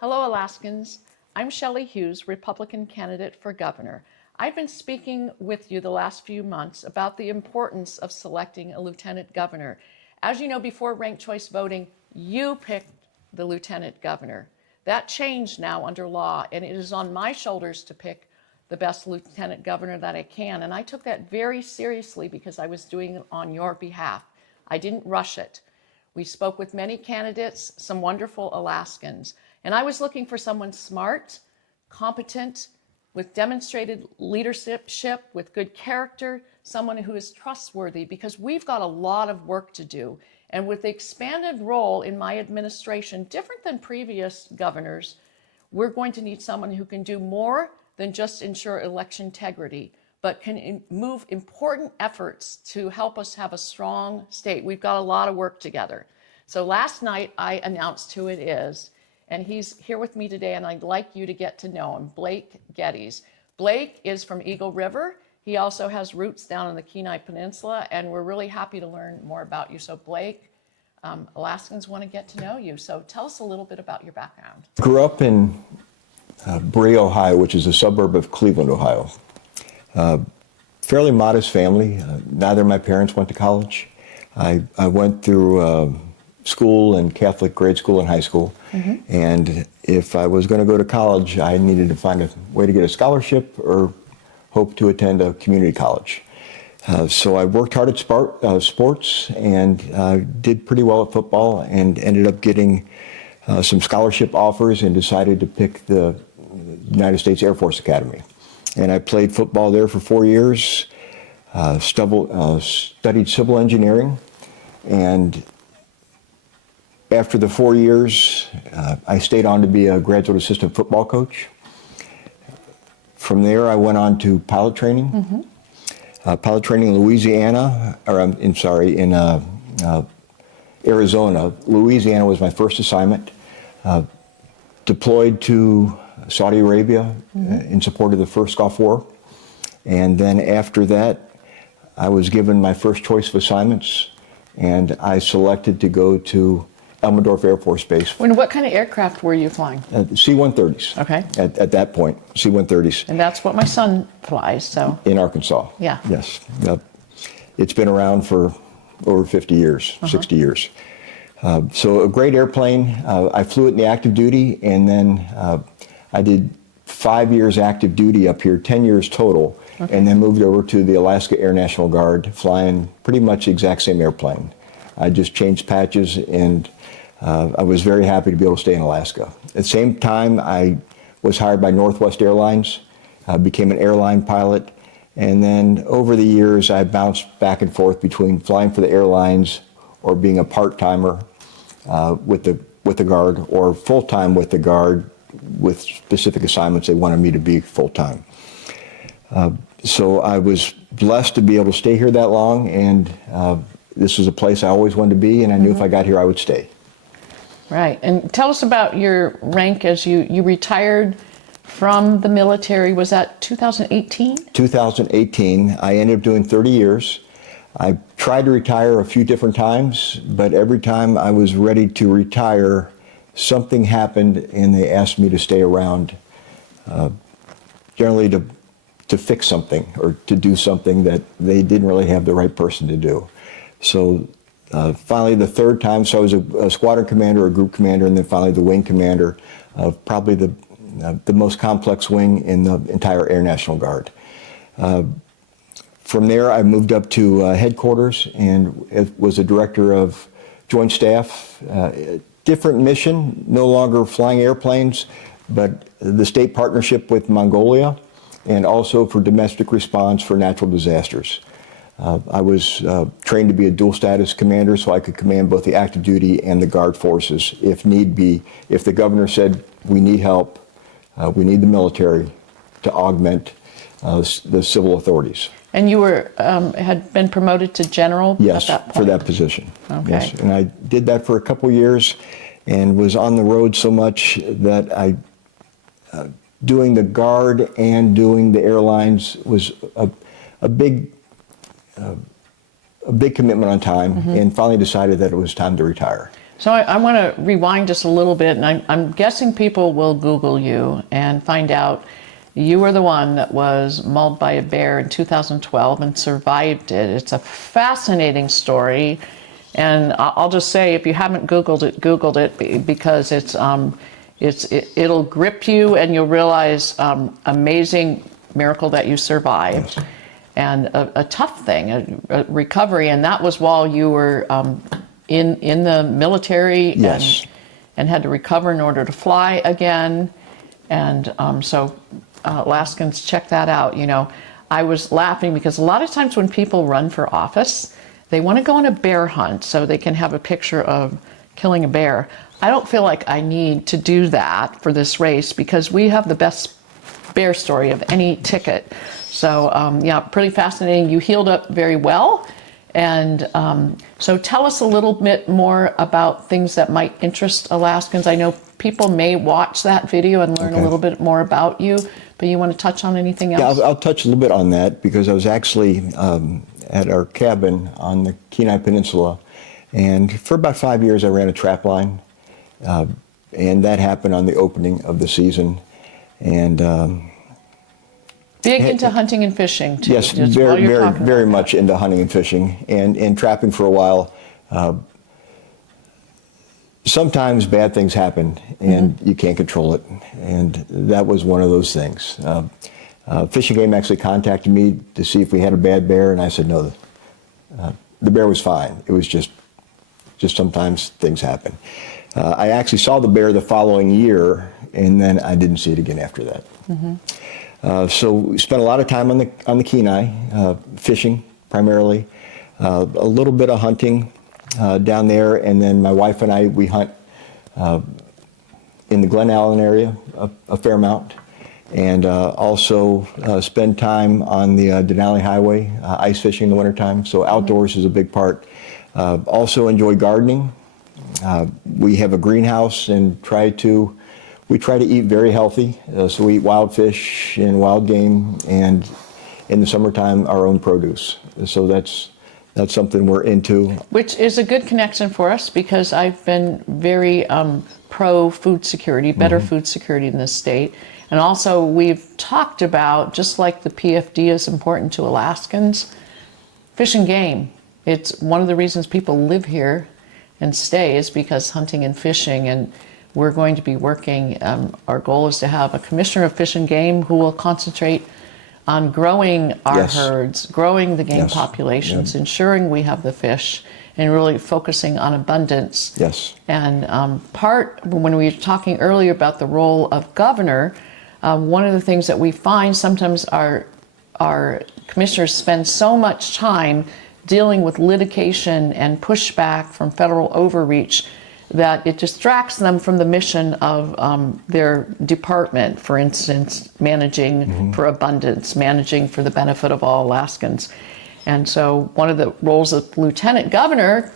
Hello, Alaskans. I'm Shelley Hughes, Republican candidate for governor. I've been speaking with you the last few months about the importance of selecting a lieutenant governor. As you know, before ranked choice voting, you picked the lieutenant governor. That changed now under law, and it is on my shoulders to pick the best lieutenant governor that I can. And I took that very seriously because I was doing it on your behalf. I didn't rush it. We spoke with many candidates, some wonderful Alaskans, and I was looking for someone smart, competent, with demonstrated leadership, with good character, someone who is trustworthy, because we've got a lot of work to do. And with the expanded role in my administration, different than previous governors, we're going to need someone who can do more than just ensure election integrity, but can move important efforts to help us have a strong state. We've got a lot of work together. So last night I announced who it is, and he's here with me today, and I'd like you to get to know him, Blake Geddes. Blake is from Eagle River. He also has roots down in the Kenai Peninsula, and we're really happy to learn more about you. So Blake, Alaskans want to get to know you. So tell us a little bit about your background. Grew up in Brea, Ohio, which is a suburb of Cleveland, Ohio. Fairly modest family. Neither of my parents went to college. I went through school and Catholic grade school and high school. And if I was going to go to college, I needed to find a way to get a scholarship or hope to attend a community college. So I worked hard at sports and did pretty well at football and ended up getting some scholarship offers and decided to pick the United States Air Force Academy. And I played football there for 4 years, studied civil engineering, and after the 4 years, I stayed on to be a graduate assistant football coach. From there, I went on to pilot training. Pilot training in Louisiana, in Arizona. Louisiana was my first assignment. Deployed to Saudi Arabia in support of the first Gulf War. And then after that, I was given my first choice of assignments, and I selected to go to Elmendorf Air Force Base. What kind of aircraft were you flying? C-130s. Okay. At that point, C-130s. And that's what my son flies, so. In Arkansas. Yeah. Yes. It's been around for over 50 years, 60 years. So a great airplane. I flew it in the active duty, and then I did 5 years active duty up here, 10 years total, and then moved over to the Alaska Air National Guard, flying pretty much the exact same airplane. I just changed patches, and I was very happy to be able to stay in Alaska. At the same time, I was hired by Northwest Airlines, became an airline pilot, and then over the years, I bounced back and forth between flying for the airlines or being a part-timer with the Guard, or full-time with the Guard with specific assignments. They wanted me to be full-time. So I was blessed to be able to stay here that long, and this was a place I always wanted to be, and I knew if I got here, I would stay. Right. And tell us about your rank as you retired from the military. Was that 2018? 2018. I ended up doing 30 years. I tried to retire a few different times, but every time I was ready to retire, something happened and they asked me to stay around, generally to fix something or to do something that they didn't really have the right person to do. So finally the third time, so I was a squadron commander, a group commander, and then finally the wing commander of probably the most complex wing in the entire Air National Guard. From there, I moved up to headquarters and was a director of Joint Staff. Different mission, no longer flying airplanes, but the state partnership with Mongolia, and also for domestic response for natural disasters. I was trained to be a dual status commander, so I could command both the active duty and the Guard forces if need be. If the governor said, we need help, we need the military to augment the civil authorities. And you had been promoted to general yes, at that point? for that position. Okay. Yes, and I did that for a couple years and was on the road so much that doing the Guard and doing the airlines was a big commitment on time, and finally decided that it was time to retire. So I want to rewind just a little bit, and I'm guessing people will Google you and find out you were the one that was mauled by a bear in 2012 and survived it. It's a fascinating story, and I'll just say, if you haven't Googled it because it'll grip you, and you'll realize amazing miracle that you survived, Yes. and a tough thing, a recovery, and that was while you were in the military. Yes. And had to recover in order to fly again. And so Alaskans, check that out. You know, I was laughing because a lot of times when people run for office, they want to go on a bear hunt so they can have a picture of killing a bear. I don't feel like I need to do that for this race because we have the best bear story of any ticket. So yeah, pretty fascinating. You healed up very well. And so tell us a little bit more about things that might interest Alaskans. I know people may watch that video and learn a little bit more about you, but you want to touch on anything else? Yeah, I'll touch a little bit on that because I was actually at our cabin on the Kenai Peninsula, and for about 5 years I ran a trap line, and that happened on the opening of the season. And big into hunting and fishing too. yes, just while very, you're very, talking very about much into hunting and fishing and trapping for a while. Sometimes bad things happen and you can't control it, and that was one of those things. Fishing Game actually contacted me to see if we had a bad bear, and I said no. The bear was fine. It was just sometimes things happen. I actually saw the bear the following year, and then I didn't see it again after that. So we spent a lot of time on the Kenai, fishing primarily, a little bit of hunting down there, and then my wife and I, we hunt in the Glen Allen area a fair amount, and also spend time on the Denali Highway, ice fishing in the wintertime, so outdoors is a big part. Also enjoy gardening. We have a greenhouse and we try to eat very healthy, so we eat wild fish and wild game, and in the summertime, our own produce. So that's something we're into. Which is a good connection for us because I've been very pro food security, better food security in this state. And also we've talked about, just like the PFD is important to Alaskans, fish and game. It's one of the reasons people live here and stay is because hunting and fishing, and we're going to be working, our goal is to have a commissioner of fish and game who will concentrate on growing our herds, growing the game populations, ensuring we have the fish, and really focusing on abundance. Yes. And when we were talking earlier about the role of governor, one of the things that we find sometimes our commissioners spend so much time dealing with litigation and pushback from federal overreach that it distracts them from the mission of their department, for instance, managing for abundance, managing for the benefit of all Alaskans. And so one of the roles of lieutenant governor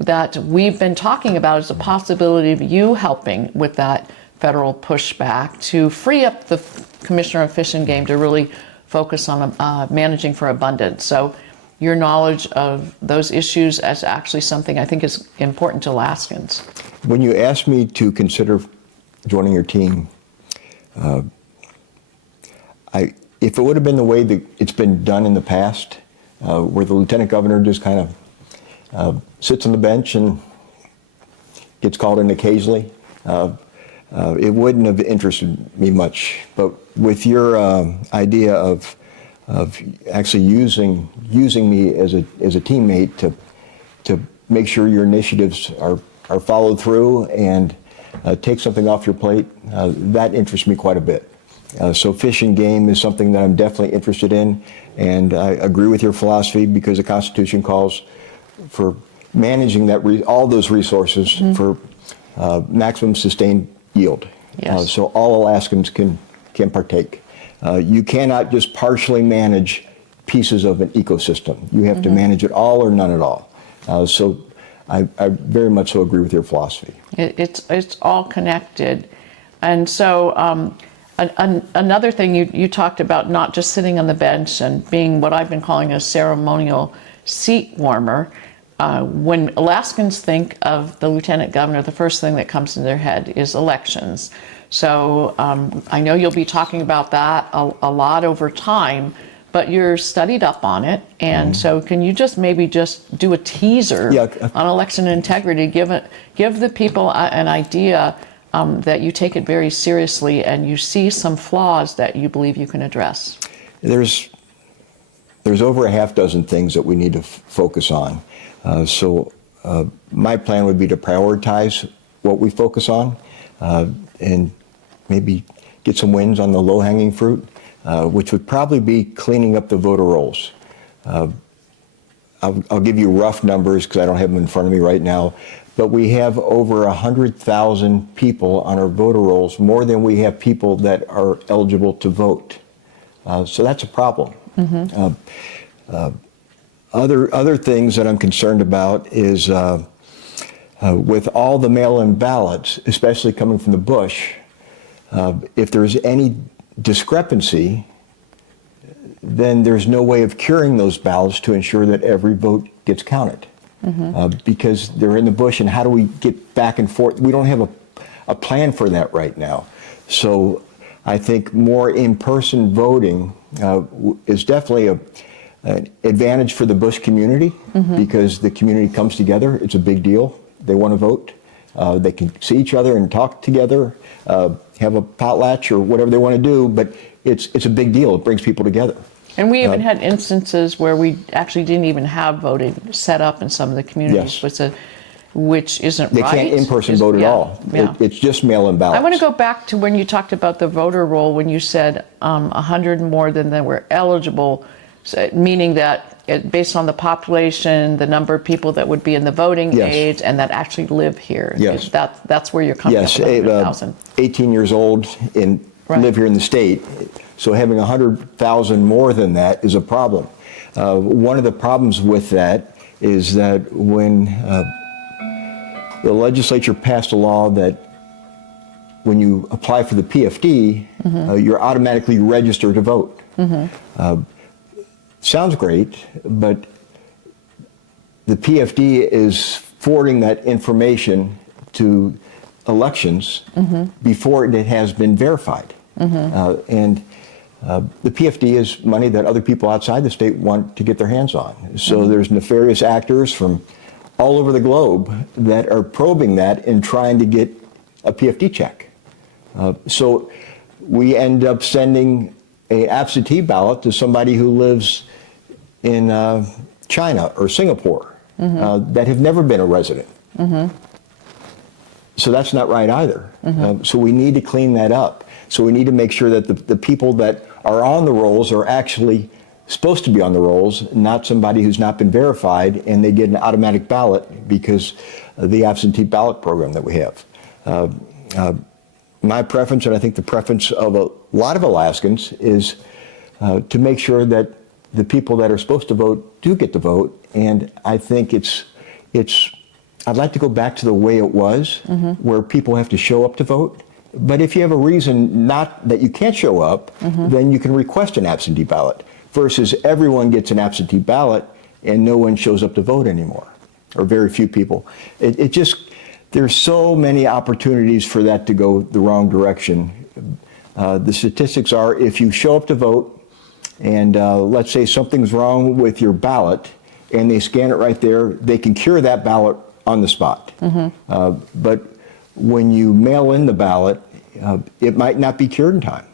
that we've been talking about is the possibility of you helping with that federal pushback to free up the Commissioner of Fish and Game to really focus on managing for abundance. So your knowledge of those issues is actually something I think is important to Alaskans. When you asked me to consider joining your team, if it would have been the way that it's been done in the past, where the lieutenant governor just kind of sits on the bench and gets called in occasionally, it wouldn't have interested me much. But with your idea of actually using me as a teammate to make sure your initiatives are followed through and take something off your plate, that interests me quite a bit. So fish and game is something that I'm definitely interested in, and I agree with your philosophy because the Constitution calls for managing all those resources for maximum sustained yield. Yes. So all Alaskans can partake. You cannot just partially manage pieces of an ecosystem. You have to manage it all or none at all. So I very much so agree with your philosophy. It's all connected. And so another thing you talked about, not just sitting on the bench and being what I've been calling a ceremonial seat warmer. when Alaskans think of the lieutenant governor, the first thing that comes in their head is elections. So I know you'll be talking about that a lot over time, but you're studied up on it. And so can you just maybe just do a teaser on election integrity, give the people an idea that you take it very seriously and you see some flaws that you believe you can address? There's over a half dozen things that we need to focus on. So my plan would be to prioritize what we focus on and maybe get some wins on the low-hanging fruit, which would probably be cleaning up the voter rolls. I'll give you rough numbers because I don't have them in front of me right now, but we have over 100,000 people on our voter rolls, more than we have people that are eligible to vote. So that's a problem. Other things that I'm concerned about is with all the mail-in ballots, especially coming from the Bush, if there's any discrepancy, then there's no way of curing those ballots to ensure that every vote gets counted. Because they're in the Bush, and how do we get back and forth? We don't have a plan for that right now. So I think more in-person voting is definitely an advantage for the Bush community because the community comes together. It's a big deal. They want to vote. They can see each other and talk together, have a potlatch or whatever they want to do, but it's a big deal. It brings people together. And we even had instances where we actually didn't even have voting set up in some of the communities, which isn't they right. They can't in-person vote at all. It's just mail-in ballots. I want to go back to when you talked about the voter roll, when you said 100 more than that were eligible, meaning that based on the population, the number of people that would be in the voting age and that actually live here. Yes. That's where you're coming up with 100,000. 18 years old and live here in the state. So having 100,000 more than that is a problem. One of the problems with that is that when the legislature passed a law that when you apply for the PFD, you're automatically registered to vote. Sounds great, but the PFD is forwarding that information to elections before it has been verified. And the PFD is money that other people outside the state want to get their hands on. So there's nefarious actors from all over the globe that are probing that and trying to get a PFD check. So we end up sending an absentee ballot to somebody who lives in China or Singapore that have never been a resident. So that's not right either. So we need to clean that up. So we need to make sure that the people that are on the rolls are actually supposed to be on the rolls, not somebody who's not been verified and they get an automatic ballot because of the absentee ballot program that we have. My preference, and I think the preference of a lot of Alaskans, is to make sure that the people that are supposed to vote do get to vote. And I think I'd like to go back to the way it was, where people have to show up to vote. But if you have a reason not that you can't show up, then you can request an absentee ballot, versus everyone gets an absentee ballot and no one shows up to vote anymore, or very few people. There's so many opportunities for that to go the wrong direction. The statistics are, if you show up to vote and let's say something's wrong with your ballot and they scan it right there, they can cure that ballot on the spot. But when you mail in the ballot, it might not be cured in time.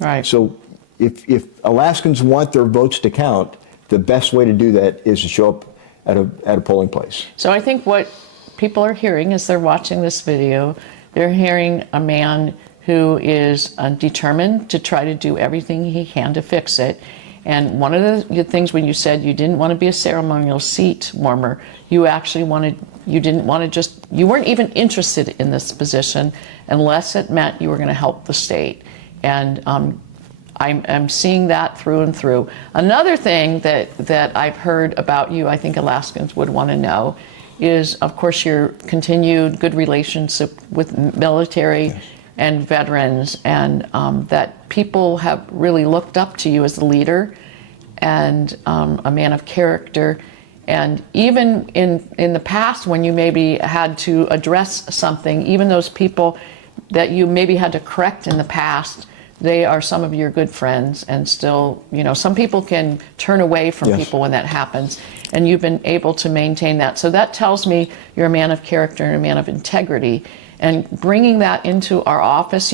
Right. So if Alaskans want their votes to count, the best way to do that is to show up at a polling place. So I think what people are hearing as they're watching this video, they're hearing a man who is determined to try to do everything he can to fix it. And one of the things when you said you didn't want to be a ceremonial seat warmer, you actually you weren't even interested in this position unless it meant you were going to help the state. And I'm seeing that through and through. Another thing that I've heard about you, I think Alaskans would want to know, is of course your continued good relationship with military and veterans, and that people have really looked up to you as a leader and a man of character. And even in the past, when you maybe had to address something, even those people that you maybe had to correct in the past, they are some of your good friends. And still, some people can turn away from people when that happens. And you've been able to maintain that. So that tells me you're a man of character and a man of integrity. And bringing that into our office,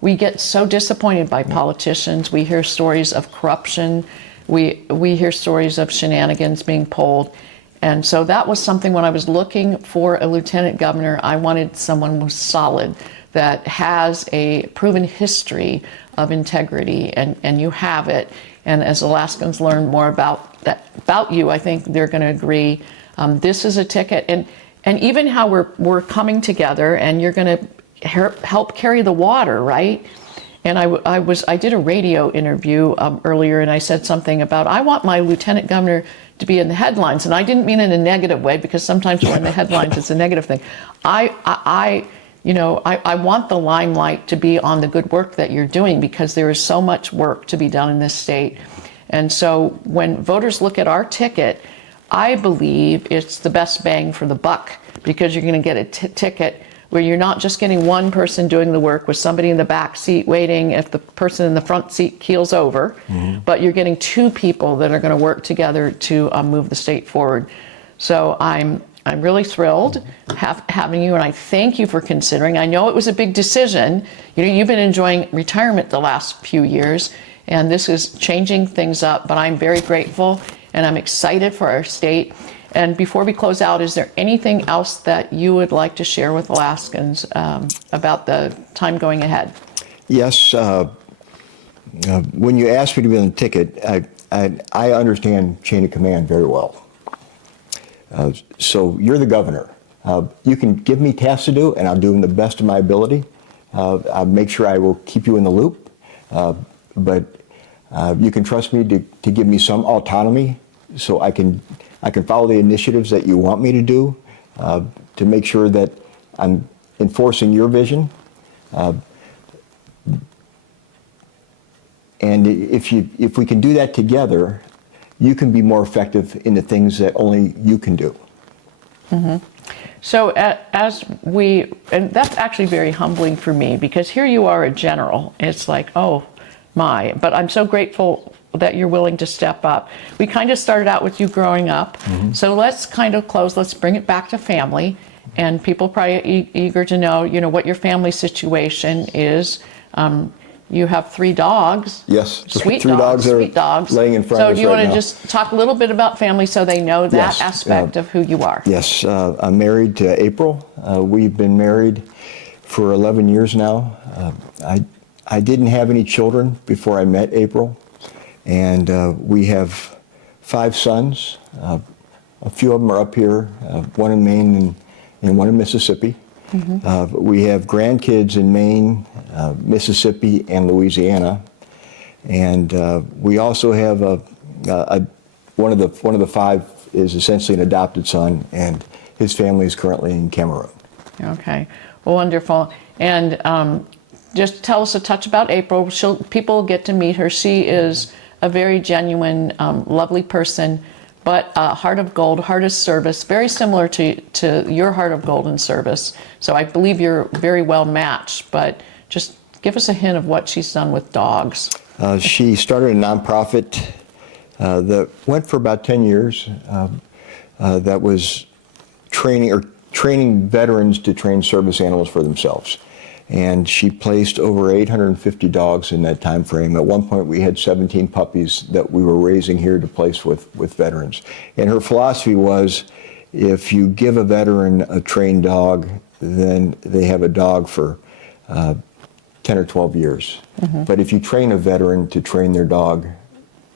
we get so disappointed by politicians. We hear stories of corruption. We hear stories of shenanigans being pulled. And so that was something when I was looking for a lieutenant governor, I wanted someone who was solid, that has a proven history of integrity, and you have it. And as Alaskans learn more about you, I think they're going to agree. This is a ticket, and even how we're coming together, and you're going to help carry the water, right? And I did a radio interview earlier, and I said something about, I want my lieutenant governor to be in the headlines, and I didn't mean in a negative way, because sometimes when the headlines it's a negative thing. I want the limelight to be on the good work that you're doing, because there is so much work to be done in this state. And so when voters look at our ticket, I believe it's the best bang for the buck, because you're going to get a ticket where you're not just getting one person doing the work with somebody in the back seat waiting if the person in the front seat keels over, but you're getting two people that are going to work together to move the state forward. So I'm really thrilled having you, and I thank you for considering. I know it was a big decision. You've been enjoying retirement the last few years, and this is changing things up, but I'm very grateful, and I'm excited for our state. And before we close out, is there anything else that you would like to share with Alaskans about the time going ahead? Yes. When you asked me to be on the ticket, I understand chain of command very well. So you're the governor. You can give me tasks to do, and I'll do them the best of my ability. I'll make sure I will keep you in the loop. But you can trust me to give me some autonomy, so I can follow the initiatives that you want me to do, to make sure that I'm enforcing your vision. And if we can do that together, you can be more effective in the things that only you can do. Mm-hmm. So and that's actually very humbling for me, because here you are a general. It's like, oh my, but I'm so grateful that you're willing to step up. We kind of started out with you growing up. So let's kind of close, let's bring it back to family. And people probably eager to know, what your family situation is. You have 3 dogs. Yes, sweet three dogs sweet dogs. Laying in front of us. So do you right want to now. just talk a little bit about family so they know that aspect of who you are? Yes, I'm married to April. We've been married for 11 years now. I didn't have any children before I met April, and we have 5 sons. A few of them are up here, one in Maine and one in Mississippi. We have grandkids in Maine, Mississippi, and Louisiana, and we also have one of the 5 is essentially an adopted son, and his family is currently in Cameroon. Okay, well, wonderful. And just tell us a touch about April. People get to meet her. She is a very genuine, lovely person, but heart of gold, heart of service, very similar to your heart of gold and service. So I believe you're very well matched, but just give us a hint of what she's done with dogs. She started a nonprofit that went for about 10 years that was training veterans to train service animals for themselves. And she placed over 850 dogs in that time frame. At one point, we had 17 puppies that we were raising here to place with veterans. And her philosophy was, if you give a veteran a trained dog, then they have a dog for 10 or 12 years. But if you train a veteran to train their dog,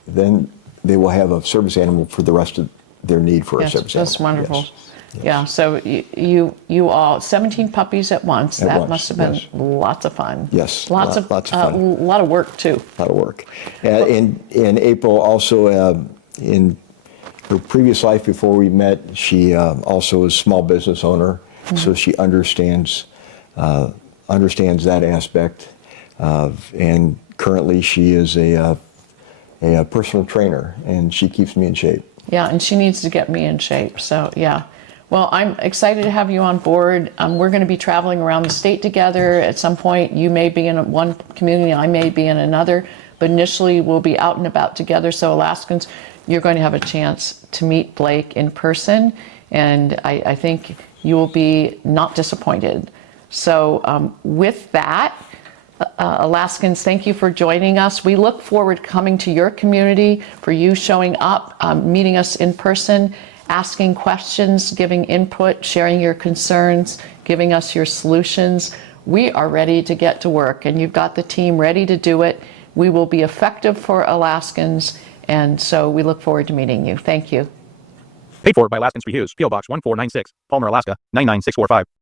then they will have a service animal for the rest of their need for a service animal. That's wonderful. Yes. Yes. Yeah, so you all 17 puppies at once. That once, must have been yes. lots of fun. Yes, lots of fun. A lot of work too. A lot of work. And April also, in her previous life before we met, she also is a small business owner, so she understands that aspect. And currently, she is a personal trainer, and she keeps me in shape. Yeah, and she needs to get me in shape. So, yeah. Well, I'm excited to have you on board. We're going to be traveling around the state together. At some point, you may be in one community, I may be in another, but initially we'll be out and about together. So, Alaskans, you're going to have a chance to meet Blake in person, and I think you will be not disappointed. So, with that, Alaskans, thank you for joining us. We look forward to coming to your community, for you showing up, meeting us in person, asking questions, giving input, sharing your concerns, giving us your solutions. We are ready to get to work, and you've got the team ready to do it. We will be effective for Alaskans, and so we look forward to meeting you. Thank you. Paid for by Alaskans for Hughes, P.O. Box 1496, Palmer, Alaska 99645.